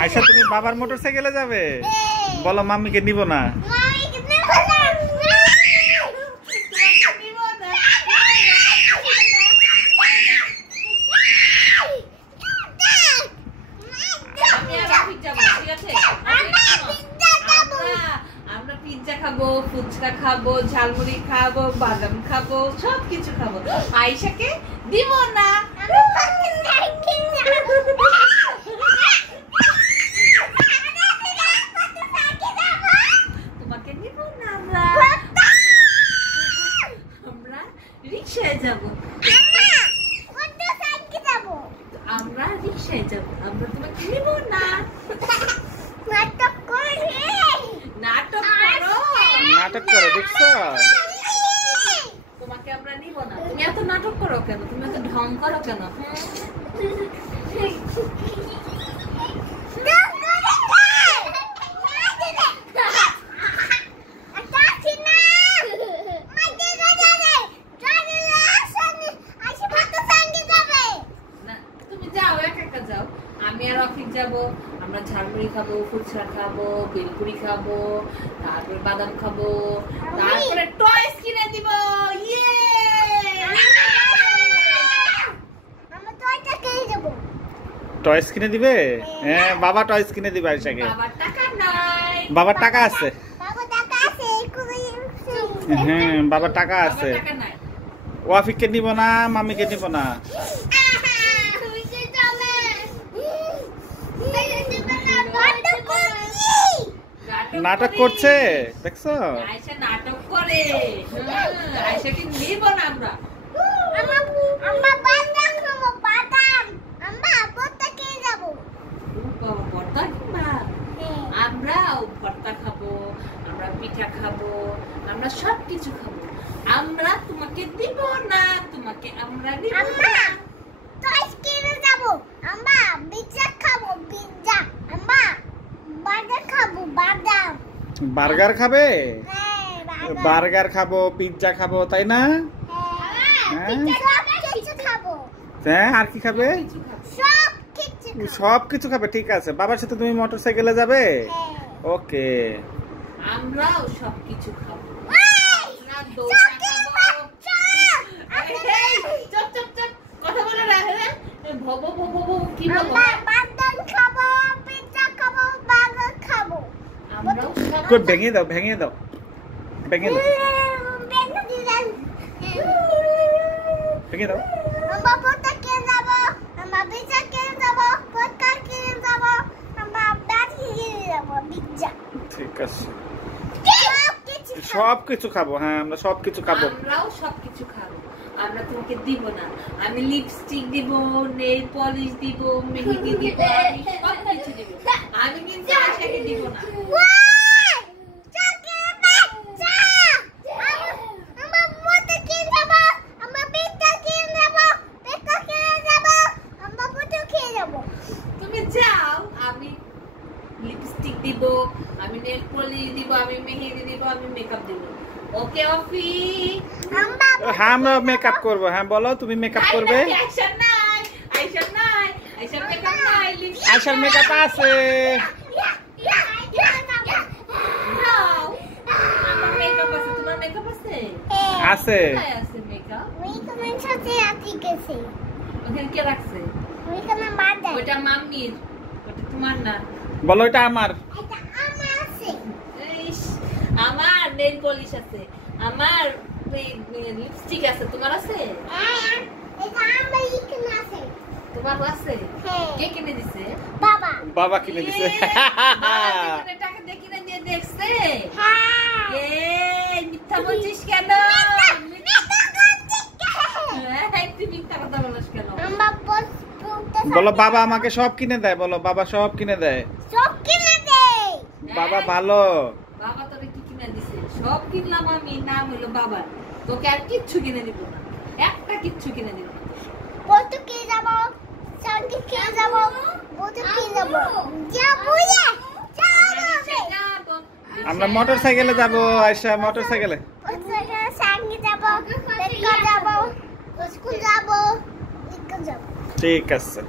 আয়শা তুমি বাবার মোটরসাইকেলে যাবে? বলো মাম্মিকে নিব না। আমরা পিজ্জা খাবো, ফুচকা খাবো, ঝালমুড়ি খাবো, বাদাম খাবো, সবকিছু খাবো। আয়শাকে দিব না। তোমাকে দিব না। আমরা রিকশায় যাবো। আমরা রিকশায় যাবো। আমরা তোমাকে নিব না। নাটক করো। নাটক করে দেখছো? তোমাকে আমরা নিব না। তুমি এত নাটক করো কেন? তুমি এত ঢং করো কেন? তুমি যাও, একা একা যাও। আমি আর অফিস যাবো। আমরা ঝালমুড়ি খাবো, ফুচকা খাবো, বেলপুরি খাবো, তারপরে বাদাম খাবো, তারপরে টয়স কিনে দিব। ইয়ে! আমরা টয়টা কিনে দেব। টয়স কিনে দিবে? হ্যাঁ, বাবা টয়স কিনে দিবে আয়শাকে। বাবার টাকা নাই। বাবার টাকা আছে। বাবার টাকা আছে। হ্যাঁ, বাবার টাকা আছে। বাবার টাকা নাই। ওয়াফিককে নিব না, মাম্মিকে নিব না। নাটক করছে দেখছো? আয়শা নাটক করে। আয়শাকে নিব না আমরা। আমরা বাদাম খাবো, বাদাম। আমরা ভর্তা খেয়ে যাব। ভর্তা কিংবা আমরা ভর্তা খাবো, আমরা পিঠা খাবো, আমরা সবকিছু খাবো। আমরা তোমাকে দিব না। তোমাকে আমরা দিব না। টয়স কিনে যাব। আমরা পিজ্জা খাবো, পিজ্জা। আমরা বার্গার খাবো, বাদাম। বার্গার খাবে? হ্যাঁ, বার্গার খাবো, পিজ্জা খাবো, তাই না? হ্যাঁ, আর কি খাবে? সব কিছু খাবে। ঠিক আছে, বাবার সাথে তুমি মোটরসাইকেলে যাবে? ওকে। আমরাও সবকিছু খাবো। আমরা দোসা খাবো। চুপ চুপ চুপ, কথা বলে না। ভব ভব ভব কি বলবো? বাদাম খাবো, পিজ্জা খাবো, বার্গার খাবো। আমরাও কই ভেঙে দাও, ভেঙে দাও, ভেঙে দাও, ভেঙে দাও। আমরা ভর্তা কিনে যাব। আমরা পিজ্জা কিনে যাব, ফুচকা কিনে যাব, আমরা বাদাম কিনে যাব, পিজ্জা। ঠিক আছে, সব কিছু খাবো। হ্যাঁ, আমরা সব কিছু খাবো। আমরাও সবকিছু খাবো। আমরা তোমাকে দিব না। আমি লিপস্টিক দিব, নেল পলিশ দিব, মেহেদি দিব, আমি সবকিছু দিব। আমি কিন্তু আয়শাকে দিব না। তুমি যাও, আমি লিপস্টিক দিব, আমি নেল পলিশ দিব, আমি মেহেদি দিব, আমি মেকআপ দিব। ওকে অফি? হ্যাঁ, আমরা মেকআপ করবো। হ্যাঁ, বলো তুমি মেকআপ করবে? আয়শা নাই, আয়শা নাই, আয়শার মেকআপ নাই, লিপস্টিক। আয়শার মেকআপ আছে। আমার মেকআপ আছে, তোমার মেকআপ আছে? আছে। কোথায় আছে মেকআপ? ওইখানে সাথে আতি গেছে। ওখানে কে রাখছে? ওইখানে মাদা। ওটা মাম্মির, ওটা তোমার না। বলো এটা আমার। এটা আমার আছে। ইস, আমার নেল পলিশ আছে, আমার লিপস্টিক আছে, তোমার আছে? হ্যাঁ, এটা আমার এখানে আছে। তোমার আছে? হ্যাঁ। কে কিনে দিছে? বাবা। বাবা কিনে দিছে। বাবা টাকা দিয়ে কিনে দিয়ে দেখছে? হ্যাঁ। এই মিথ্যা বলছিস কেন? মিথ্যা কথা বলিস কেন? আমার বস বলো বাবা আমাকে সব কিনে দেয়। বলো বাবা সব কিনে দেয়। সব কিনে দেয়। বাবা ভালো। বাবা তোরে কি কিনে দিছে? সব কিনলাম আমি, নাম হলো বাবা। তোকে আর কিচ্ছু কিনে দিব না, একটা কিচ্ছু কিনে দিব না। বলতো কে যাব? সঙ্গে কে যাব? বলতো কে যাব? যাবো না। যাবো। আমরা মোটরসাইকেলে যাব। আয়শা মোটরসাইকেলে। সঙ্গে যাব, দেখা যাব, স্কুল যাব, ঠিক আছে।